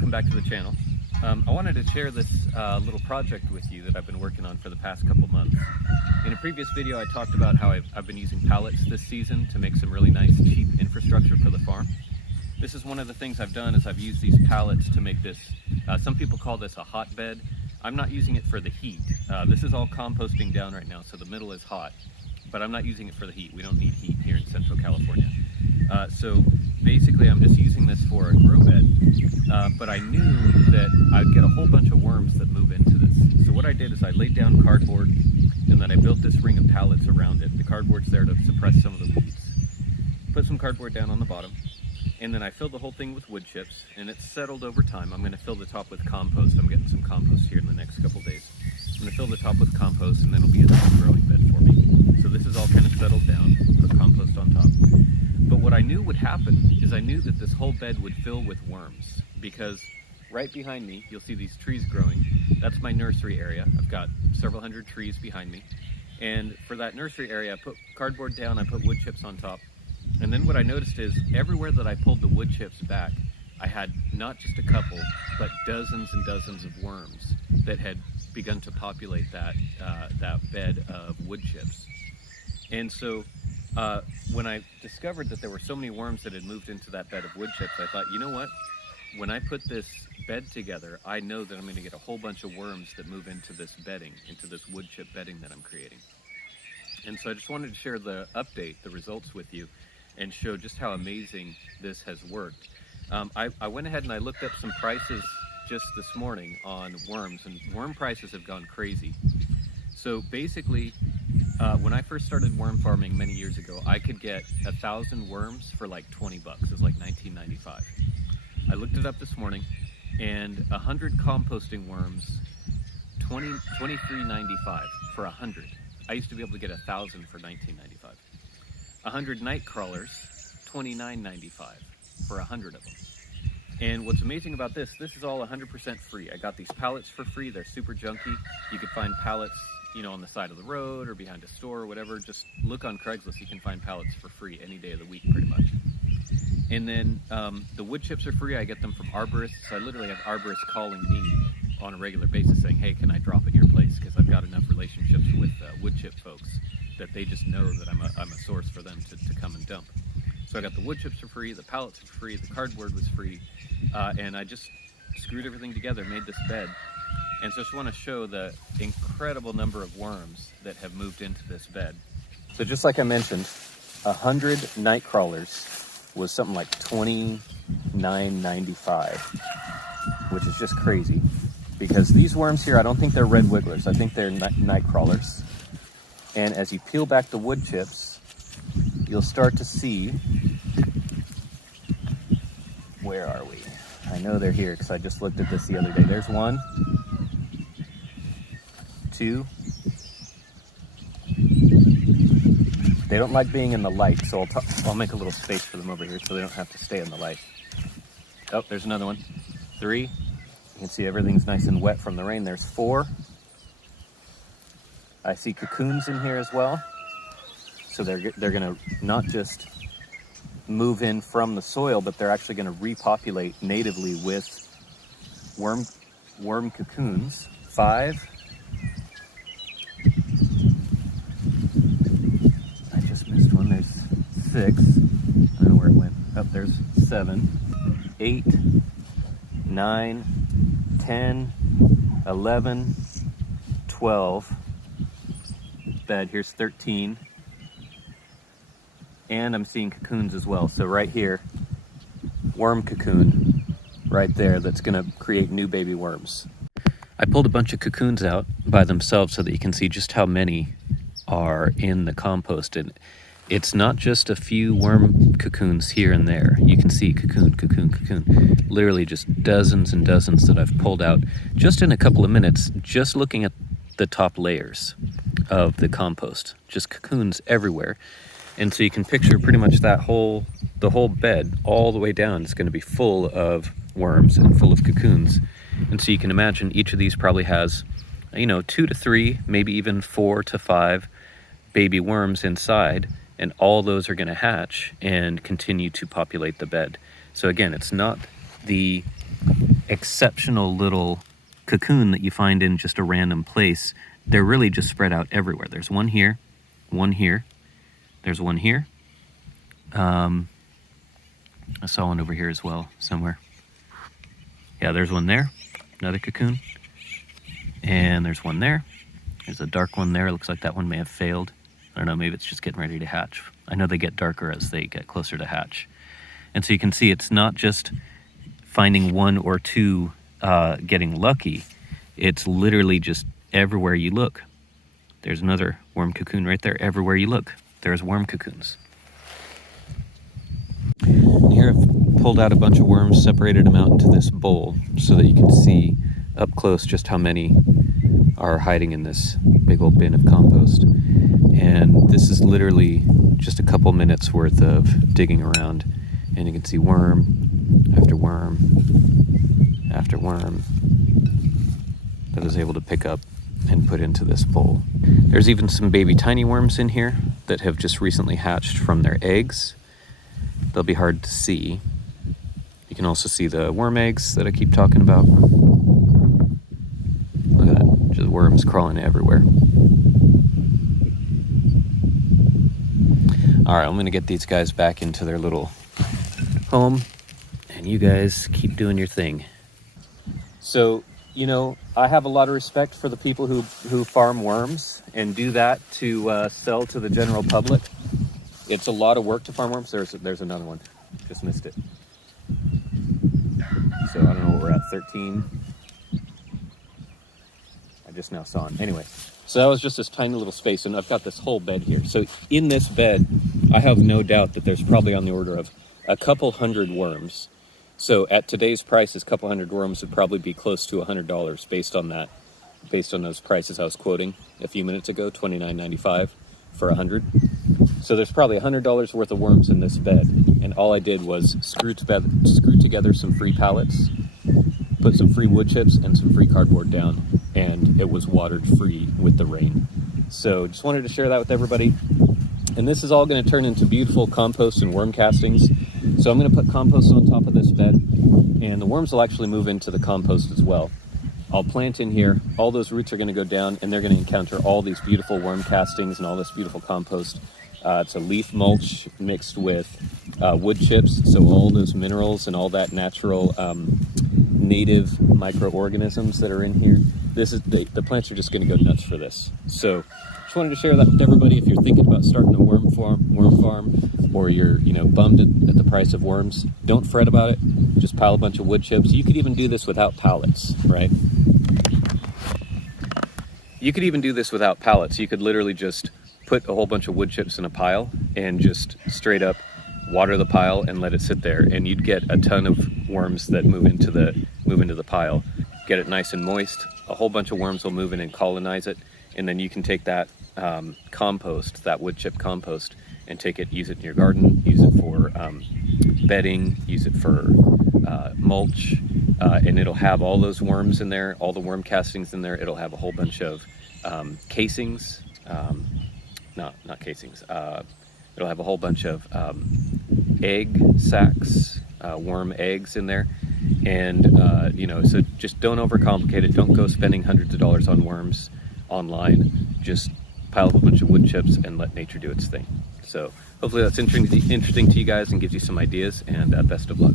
welcome back to the channel. I wanted to share this little project with you that I've been working on for the past couple months. In a previous video I talked about how I've been using pallets this season to make some really nice cheap infrastructure for the farm. This is one of the things I've done is I've used these pallets to make this, some people call this a hotbed. I'm not using it for the heat. This is all composting down right now, so the middle is hot, but I'm not using it for the heat. We don't need heat here in Central California. So basically I'm just using this for a grow bed, but I knew that I'd get a whole bunch of worms that move into this. So what I did is I laid down cardboard and then I built this ring of pallets around it. The cardboard's there to suppress some of the weeds. Put some cardboard down on the bottom, and then I filled the whole thing with wood chips, and it's settled over time. I'm going to fill the top with compost. I'm getting some compost here in the next couple days. I'm going to fill the top with compost, and then it'll be a nice growing bed for me. So this is all kind of settled down, put compost on top. But what I knew would happen is I knew that this whole bed would fill with worms, because right behind me, you'll see these trees growing. That's my nursery area. I've got several hundred trees behind me. And for that nursery area, I put cardboard down, I put wood chips on top. And then what I noticed is everywhere that I pulled the wood chips back, I had not just a couple, but dozens and dozens of worms that had begun to populate that bed of wood chips. And so when I discovered that there were so many worms that had moved into that bed of wood chips, I thought, you know what? When I put this bed together, I know that I'm going to get a whole bunch of worms that move into this bedding, into this wood chip bedding that I'm creating. And so I just wanted to share the update, the results with you, and show just how amazing this has worked. I went ahead and I looked up some prices just this morning on worms, and worm prices have gone crazy. So basically, when I first started worm farming many years ago, I could get 1,000 worms for like 20 bucks. It was like $19.95. I looked it up this morning, and 100 composting worms, $23.95 for 100. I used to be able to get 1,000 for $19.95. 100 night crawlers, $29.95 for 100 of them. And what's amazing about this is all 100% free. I got these pallets for free. They're super junky. You could find pallets, you know, on the side of the road or behind a store or whatever. Just look on Craigslist. You can find pallets for free any day of the week, pretty much. And then the wood chips are free. I get them from arborists. I literally have arborists calling me on a regular basis saying, hey, can I drop at your place? Because I've got enough relationships with wood chip folks that they just know that I'm a source for them to come and dump. So I got the wood chips for free, the pallets for free, the cardboard was free, and I just screwed everything together, made this bed. And so I just want to show the incredible number of worms that have moved into this bed. So just like I mentioned, 100 night crawlers was something like $29.95, which is just crazy. Because these worms here, I don't think they're red wigglers. I think they're night crawlers. And as you peel back the wood chips, you'll start to see, where are we? I know they're here because I just looked at this the other day. There's 1, 2. They don't like being in the light, so I'll make a little space for them over here so they don't have to stay in the light. Oh, there's another one. 3. You can see everything's nice and wet from the rain. There's 4. I see cocoons in here as well. So they're gonna not just move in from the soil, but they're actually gonna repopulate natively with worm cocoons. 5. I just missed one. There's 6. I don't know where it went. Oh, there's 7, 8, 9, 10, 11, 12. Bed. Here's 13. And I'm seeing cocoons as well. So right here, worm cocoon right there that's going to create new baby worms. I pulled a bunch of cocoons out by themselves so that you can see just how many are in the compost. And it's not just a few worm cocoons here and there. You can see cocoon, cocoon, cocoon. Literally just dozens and dozens that I've pulled out just in a couple of minutes, just looking at the top layers of the compost. Just cocoons everywhere. And so you can picture pretty much the whole bed all the way down is going to be full of worms and full of cocoons. And so you can imagine each of these probably has, 2 to 3, maybe even 4 to 5 baby worms inside, and all those are going to hatch and continue to populate the bed. So again, it's not the exceptional little cocoon that you find in just a random place. They're really just spread out everywhere. There's one here, there's one here. I saw one over here as well, somewhere. Yeah, there's one there, another cocoon. And there's one there. There's a dark one there. It looks like that one may have failed. I don't know, maybe it's just getting ready to hatch. I know they get darker as they get closer to hatch. And so you can see it's not just finding one or two getting lucky. It's literally just everywhere you look. There's another worm cocoon right there. Everywhere you look, there's worm cocoons. And here I've pulled out a bunch of worms, separated them out into this bowl so that you can see up close just how many are hiding in this big old bin of compost. And this is literally just a couple minutes worth of digging around, and you can see worm after worm after worm that I was able to pick up and put into this bowl. There's even some baby tiny worms in here that have just recently hatched from their eggs. They'll be hard to see. You can also see the worm eggs that I keep talking about. Look at that, just worms crawling everywhere. All right, I'm gonna get these guys back into their little home, and you guys keep doing your thing. So, you know, I have a lot of respect for the people who farm worms and do that to sell to the general public. It's a lot of work to farm worms. There's another one, just missed it. So I don't know what we're at, 13. I just now saw him. Anyway, so that was just this tiny little space, and I've got this whole bed here. So in this bed, I have no doubt that there's probably on the order of a couple hundred worms. So at today's prices, a couple hundred worms would probably be close to $100 based on that, based on those prices I was quoting a few minutes ago, $29.95 for 100. So there's probably $100 worth of worms in this bed, and all I did was screw together some free pallets, put some free wood chips and some free cardboard down, and it was watered free with the rain. So just wanted to share that with everybody. And this is all going to turn into beautiful compost and worm castings. So I'm going to put compost on top of this bed, and the worms will actually move into the compost as well. I'll plant in here, all those roots are going to go down, and they're going to encounter all these beautiful worm castings and all this beautiful compost. It's a leaf mulch mixed with wood chips, so all those minerals and all that natural native microorganisms that are in here. This is the plants are just going to go nuts for this. So just wanted to share that with everybody. If you're thinking about starting a worm farm, or you're bummed at the price of worms, don't fret about it. Just pile a bunch of wood chips. You could even do this without pallets, right? You could even do this without pallets. You could literally just put a whole bunch of wood chips in a pile and just straight up water the pile and let it sit there, and you'd get a ton of worms that move into the pile. Get it nice and moist. A whole bunch of worms will move in and colonize it, and then you can take that compost, that wood chip compost, and use it in your garden, use it for bedding, use it for mulch, and it'll have all those worms in there, all the worm castings in there. It'll have a whole bunch of casings, not casings. It'll have a whole bunch of egg sacs, worm eggs in there. And, so just don't overcomplicate it. Don't go spending hundreds of dollars on worms online. Just pile up a bunch of wood chips and let nature do its thing. So hopefully that's interesting to you guys and gives you some ideas, and best of luck.